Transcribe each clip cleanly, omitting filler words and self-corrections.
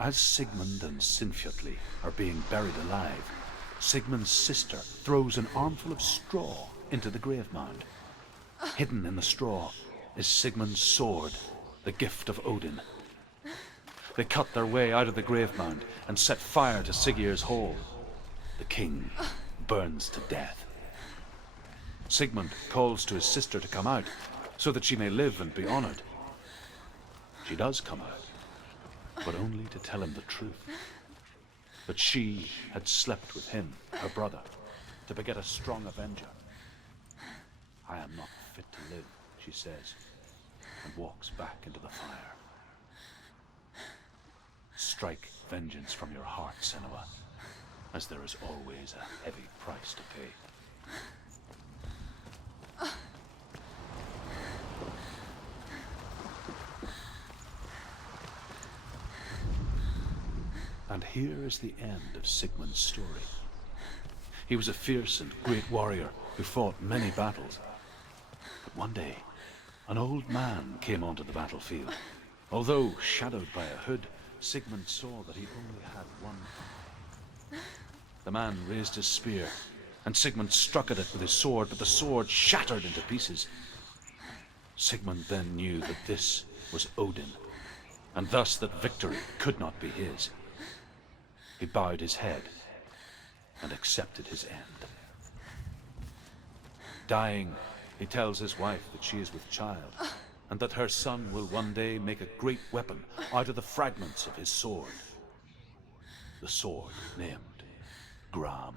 As Sigmund and Sinfjotli are being buried alive, Sigmund's sister throws an armful of straw into the grave mound. Hidden in the straw is Sigmund's sword, the gift of Odin. They cut their way out of the grave mound and set fire to Siggeir's hall. The king burns to death. Sigmund calls to his sister to come out so that she may live and be honored. She does come out, but only to tell him the truth. That she had slept with him, her brother, to beget a strong avenger. I am not fit to live, she says, and walks back into the fire. Strike vengeance from your heart, Senua, as there is always a heavy price to pay. And here is the end of Sigmund's story. He was a fierce and great warrior who fought many battles. But one day, an old man came onto the battlefield. Although shadowed by a hood, Sigmund saw that he only had one eye. The man raised his spear, and Sigmund struck at it with his sword, but the sword shattered into pieces. Sigmund then knew that this was Odin, and thus that victory could not be his. He bowed his head and accepted his end. Dying, he tells his wife that she is with child, and that her son will one day make a great weapon out of the fragments of his sword. The sword named Gram.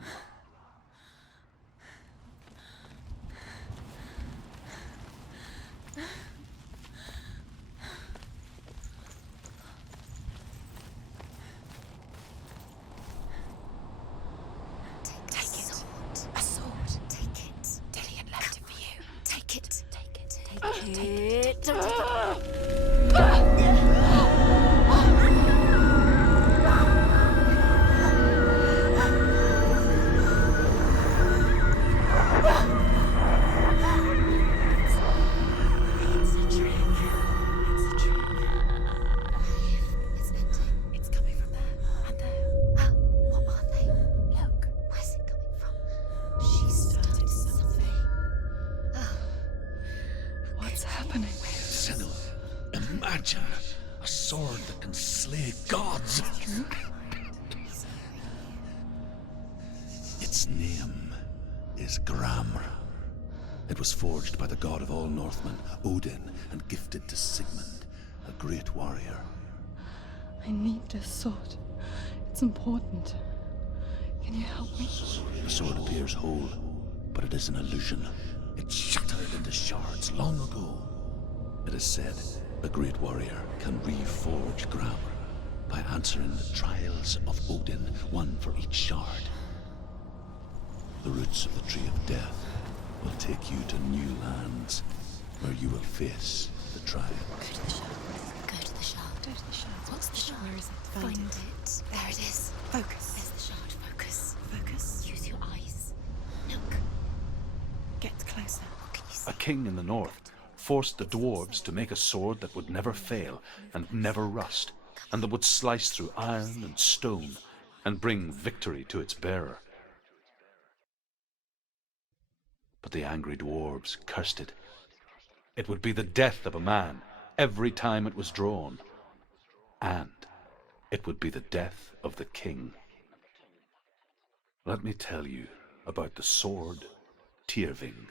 Imagine a sword that can slay gods. Its name is Gram. It was forged by the god of all Northmen, Odin, and gifted to Sigmund, a great warrior. I need this sword. It's important. Can you help me? The sword appears whole, but it is an illusion. It shattered into shards long ago. It is said a great warrior can reforge Gram by answering the trials of Odin, one for each shard. The roots of the Tree of Death will take you to new lands where you will face the trial. Go to the shard. Go to the shard. Go to the shard. What's the shard? Where is it? Find it. There it is. Focus. There's the shard. Focus. Focus. Use your eyes. Look. Get closer. What can you see? A king in the north forced the dwarves to make a sword that would never fail and never rust, and that would slice through iron and stone and bring victory to its bearer. But the angry dwarves cursed it. It would be the death of a man every time it was drawn, and it would be the death of the king. Let me tell you about the sword Tyrving.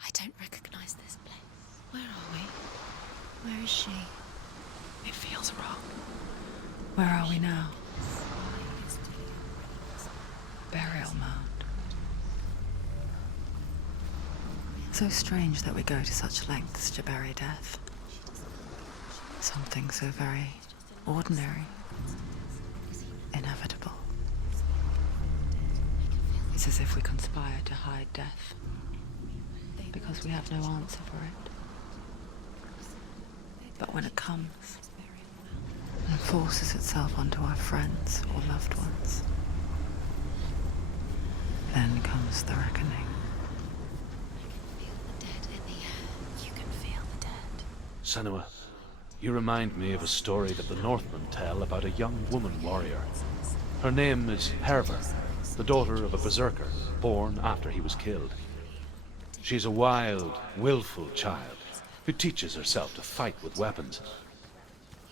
I don't recognize this place. Where are we? Where is she? It feels wrong. Where are we now? Burial mound. So strange that we go to such lengths to bury death. Something so very ordinary, inevitable. It's as if we conspire to hide death, because we have no answer for it. But when it comes and forces itself onto our friends or loved ones, then comes the reckoning. Feel the dead in the air. You can feel the dead. Senua, you remind me of a story that the Northmen tell about a young woman warrior. Her name is Herver, the daughter of a berserker, born after he was killed. She's a wild, willful child who teaches herself to fight with weapons.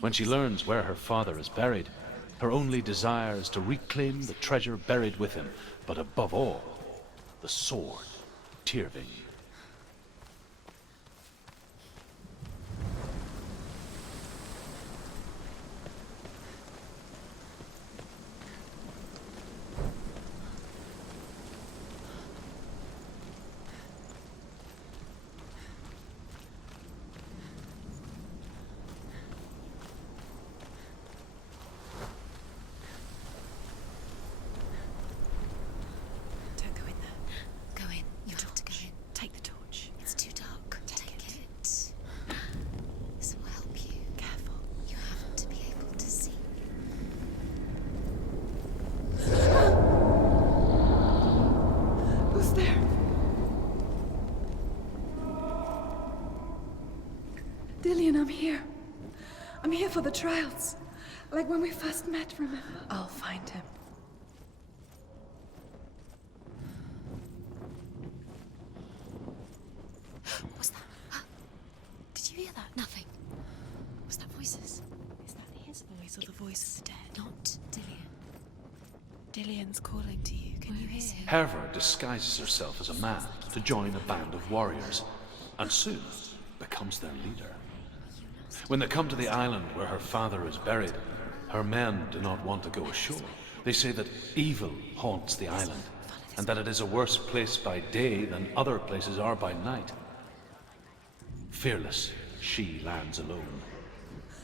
When she learns where her father is buried, her only desire is to reclaim the treasure buried with him, but above all, the sword, Tyrving. Don't go in there. Go in. You have to go in. Take the torch. It's too dark. Take it. This will help you. Careful. You have to be able to see. Who's there? Dillian, I'm here. I'm here for the trials. Like when we first met, remember? I'll find him. What was that? Did you hear that? Nothing. Was that voices? Is that his voice or the voice of the dead? Not Dillian. Dillian's calling to you. Can you hear him? Herver disguises herself as a man to join a band of warriors, and soon becomes their leader. When they come to the island where her father is buried, her men do not want to go ashore. They say that evil haunts the island, and that it is a worse place by day than other places are by night. Fearless, she lands alone.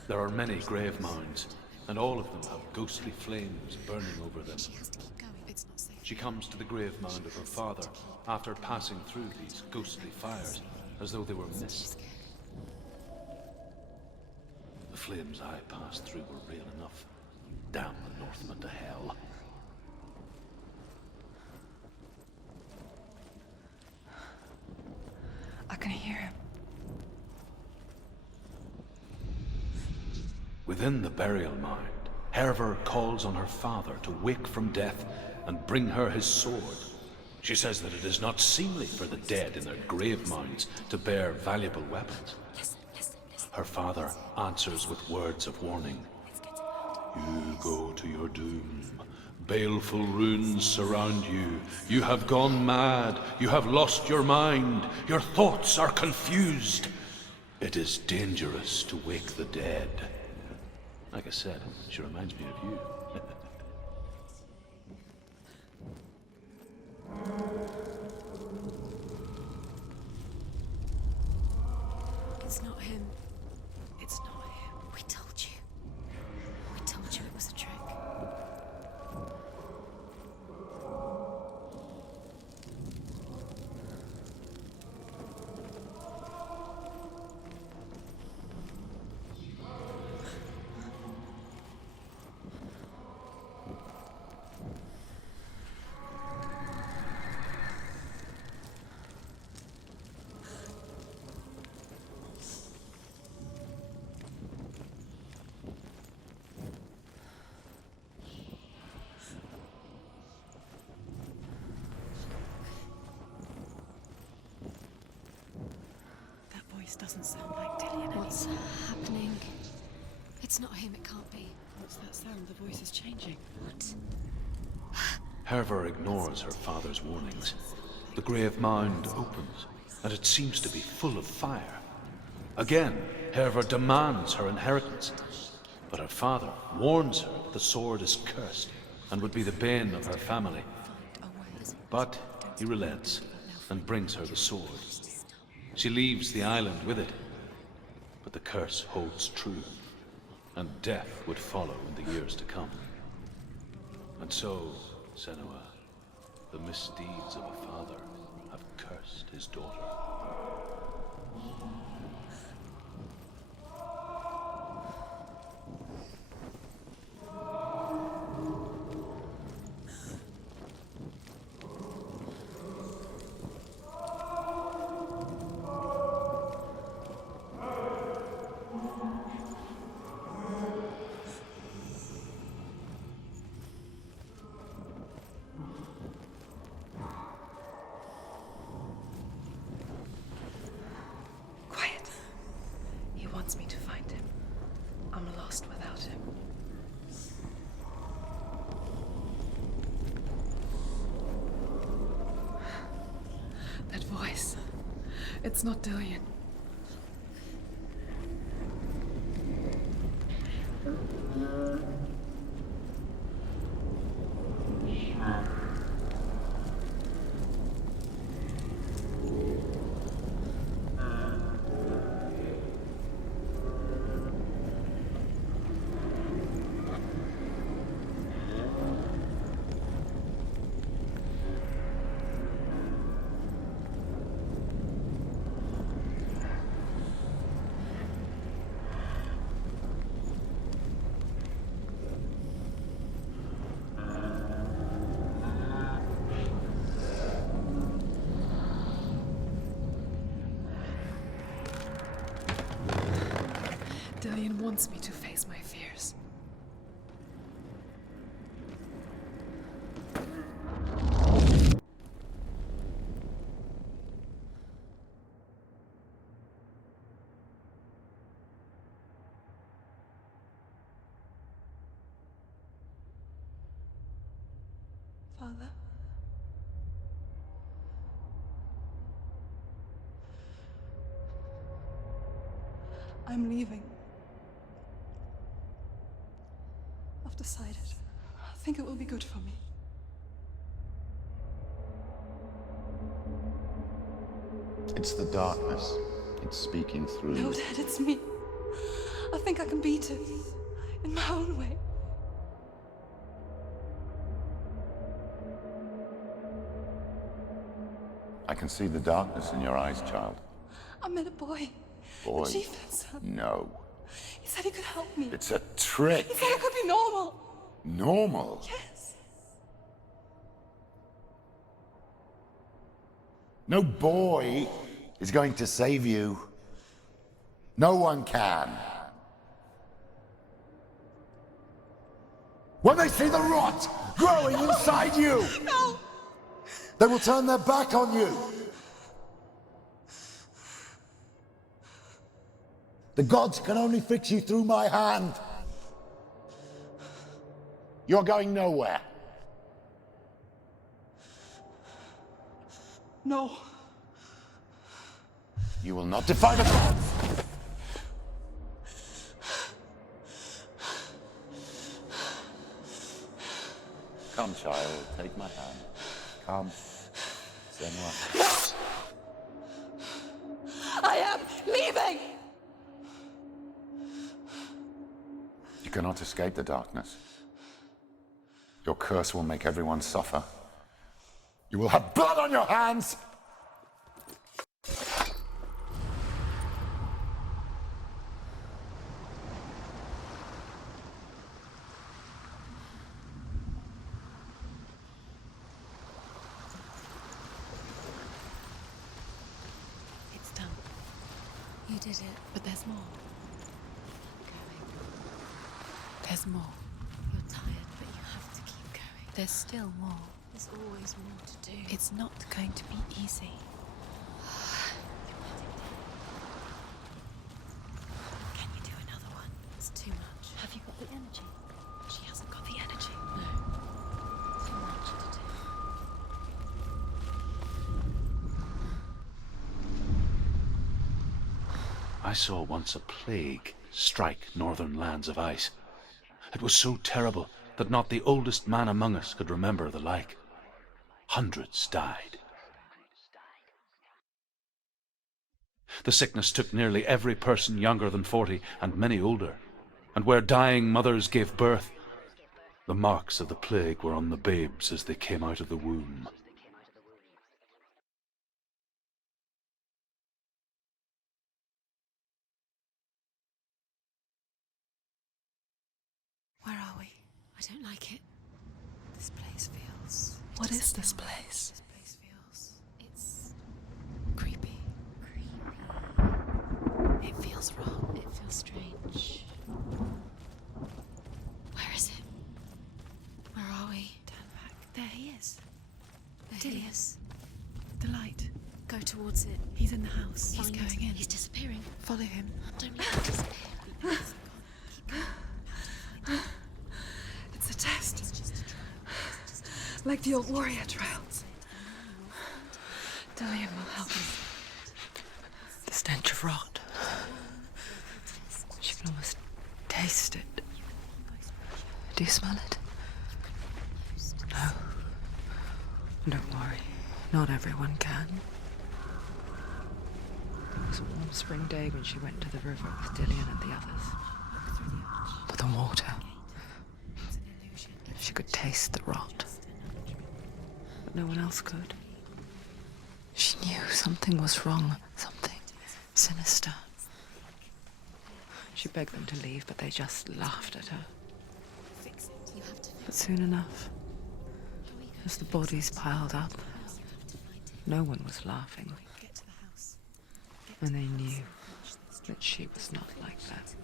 There are many grave mounds, and all of them have ghostly flames burning over them. She has to keep going. It's not safe. She comes to the grave mound of her father after passing through these ghostly fires, as though they were mist. The flames I passed through were real enough. Damn the Northmen to hell. I can hear him. Within the burial mound, Herver calls on her father to wake from death and bring her his sword. She says that it is not seemly for the dead in their grave mounds to bear valuable weapons. Listen. Her father answers with words of warning. You go to your doom. Baleful runes surround you. You have gone mad. You have lost your mind. Your thoughts are confused. It is dangerous to wake the dead. Like I said, she reminds me of you. It's not him. It's not him. We told you. We told you it was a trick. That voice doesn't sound like Dillian anymore. What's happening? It's not him. It can't be. What's that sound? The voice is changing. What? Herver ignores her father's warnings. The grave mound opens, and it seems to be full of fire. Again, Herver demands her inheritance, but her father warns her that the sword is cursed and would be the bane of her family. But he relents and brings her the sword. She leaves the island with it, but the curse holds true, and death would follow in the years to come. And so, Senua, the misdeeds of a father have cursed his daughter. It's not Dillian. Dillian wants me to face my fears. Father? I'm leaving. I've decided. I think it will be good for me. It's the darkness. It's speaking through No, you. Dad, it's me. I think I can beat it. In my own way. I can see the darkness in your eyes, child. I met a boy. Boy. The chieftain's son. No. He said he could help me. It's a trick. He said I could be normal. Normal. Yes. No boy is going to save you. No one can. When they see the rot growing inside you, No! they will turn their back on you. The gods can only fix you through my hand. You're going nowhere. No. You will not defy the gods. Come, child, take my hand. Come. Senua. I am leaving! You cannot escape the darkness. Your curse will make everyone suffer. You will have blood on your hands! It's done. You did it. But there's more. There's more. You're tired, but you have to keep going. There's still more. There's always more to do. It's not going to be easy. Can you do another one? It's too much. Have you got the energy? She hasn't got the energy. No. Too much to do. I saw once a plague strike northern lands of ice. It was so terrible that not the oldest man among us could remember the like. Hundreds died. The sickness took nearly every person younger than 40 and many older, and where dying mothers gave birth, the marks of the plague were on the babes as they came out of the womb. Where are we? I don't like it. This place feels... What is this place? This place feels... It's... creepy. It feels wrong. It feels strange. Where is it? Where are we? Turn back. There he is. There he is. The light. Go towards it. He's in the house. He's Find going it. in. He's disappearing. Follow him. Don't let him disappear. He's gone. Keep going. It's a test. It's just a trial. It's just a Like the old warrior trials. Dillian will help me. of rot. She can almost taste it. Do you smell it? No. Don't worry. Not everyone can. It was a warm spring day when she went to the river with Dillian and the others. But the water... She could taste the rot. But no one else could. She knew something was wrong. Something sinister. She begged them to leave, but they just laughed at her. But soon enough, as the bodies piled up, no one was laughing. And they knew that she was not like that.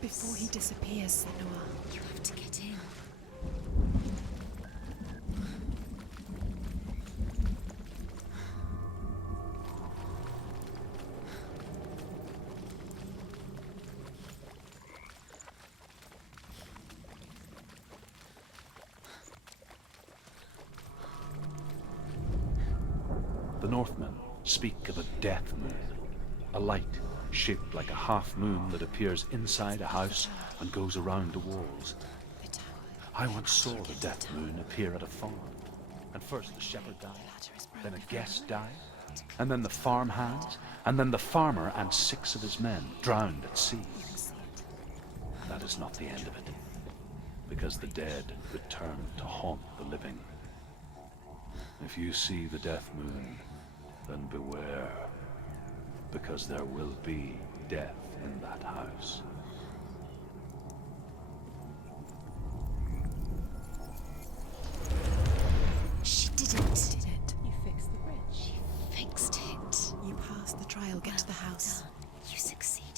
Before he disappears, Senua, You have to get in. The Northmen speak of a death moon, a light shaped like a half moon that appears inside a house and goes around the walls. I once saw the death moon appear at a farm, and first the shepherd died, then a guest died, and then the farmhands, and then the farmer and 6 of his men drowned at sea. That is not the end of it, because the dead return to haunt the living. If you see the death moon, then beware, because there will be death in that house. She did it. you fixed the bridge. She fixed it. You passed the trial, get to the house. Done. You succeeded.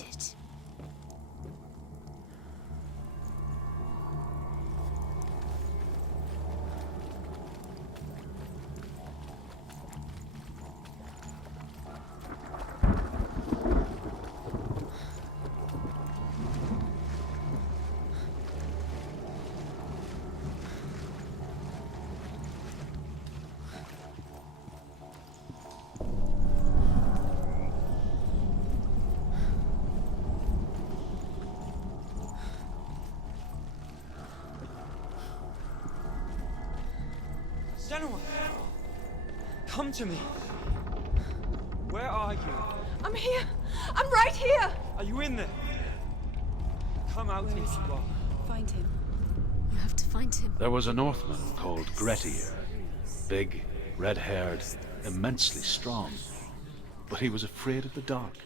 Senua! Come to me! Where are you? I'm here! I'm right here! Are you in there? Come out if you are. Find him. You have to find him. There was a Northman called Grettir, big, red-haired, immensely strong, but he was afraid of the dark.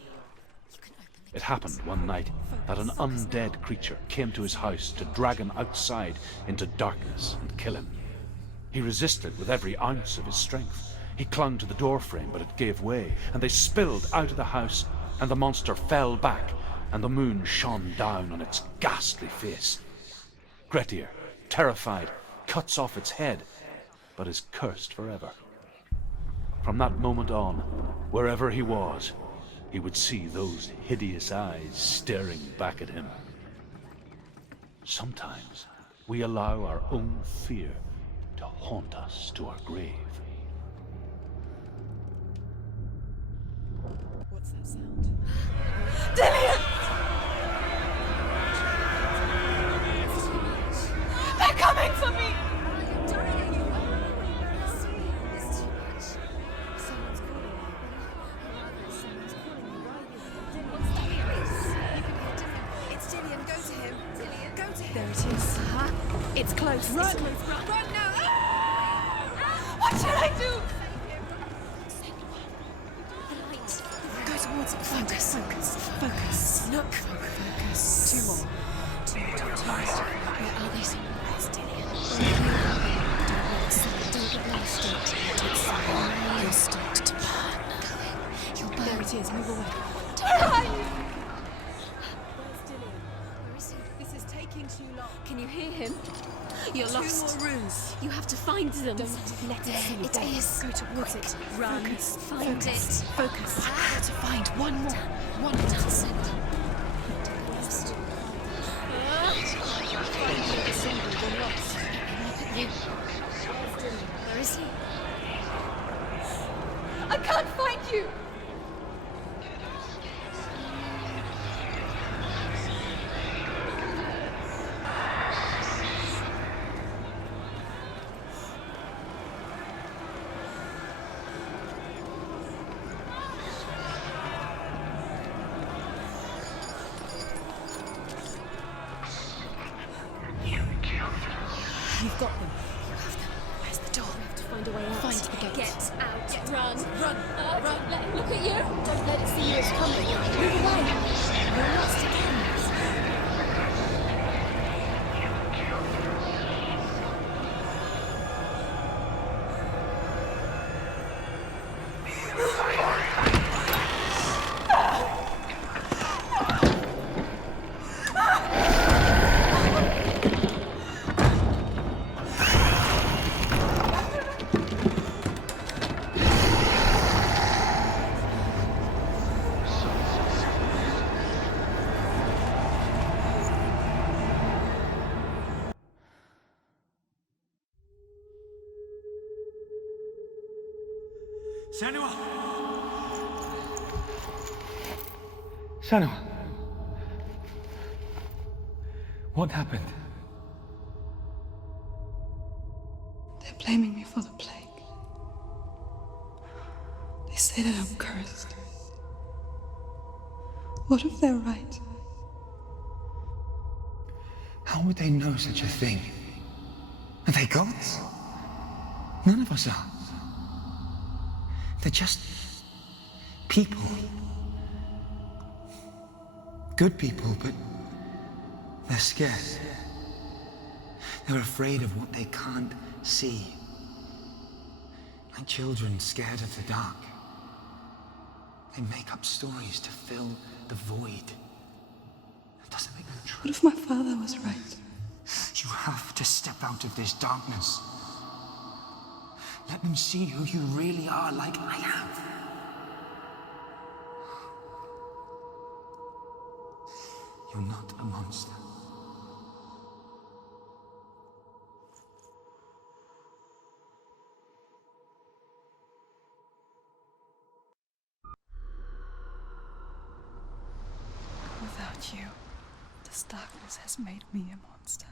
It happened one night that an undead creature came to his house to drag him outside into darkness and kill him. He resisted with every ounce of his strength. He clung to the doorframe, but it gave way, and they spilled out of the house, and the monster fell back, and the moon shone down on its ghastly face. Grettir, terrified, cuts off its head, but is cursed forever. From that moment on, wherever he was, he would see those hideous eyes staring back at him. Sometimes we allow our own fear to haunt us to our grave. What's that sound? Dillian! They're coming for me! Someone's calling you. Someone's calling you. Why are you? It's Dillian. Go to him. Dillian, go to him. There it is. It's close. Run! Run now! What should I do? Go towards it. Focus. Focus. Look. Focus. 2 more. 2 more. Where are they? Where's Dillian? Don't get lost. You're stopped. You'll burn. There it is. Move away. Where are you? Where's Dillian? Where is he? This is taking too long. Can you hear him? You're 2 lost. more rooms. You have to find them. Don't let it see you. It is. Go towards it. Run. Focus. Find Focus. it. Focus. I've got to find one more. One more. That's it. You. Where is he? I can't find you! You've got them. You have them. Where's the door? We have to find a way out. Find the gate. Get out. Run. Run! Don't let it look at you. Don't let it see you. It's coming. Move away. You're lost again. Senua! Senua! What happened? They're blaming me for the plague. They say that I'm cursed. What if they're right? How would they know such a thing? Are they gods? None of us are. They're just people. Good people, but they're scared. They're afraid of what they can't see. Like children scared of the dark. They make up stories to fill the void. That doesn't make them true. What if my father was right? You have to step out of this darkness. Let them see who you really are, like I have. You're not a monster. Without you, this darkness has made me a monster.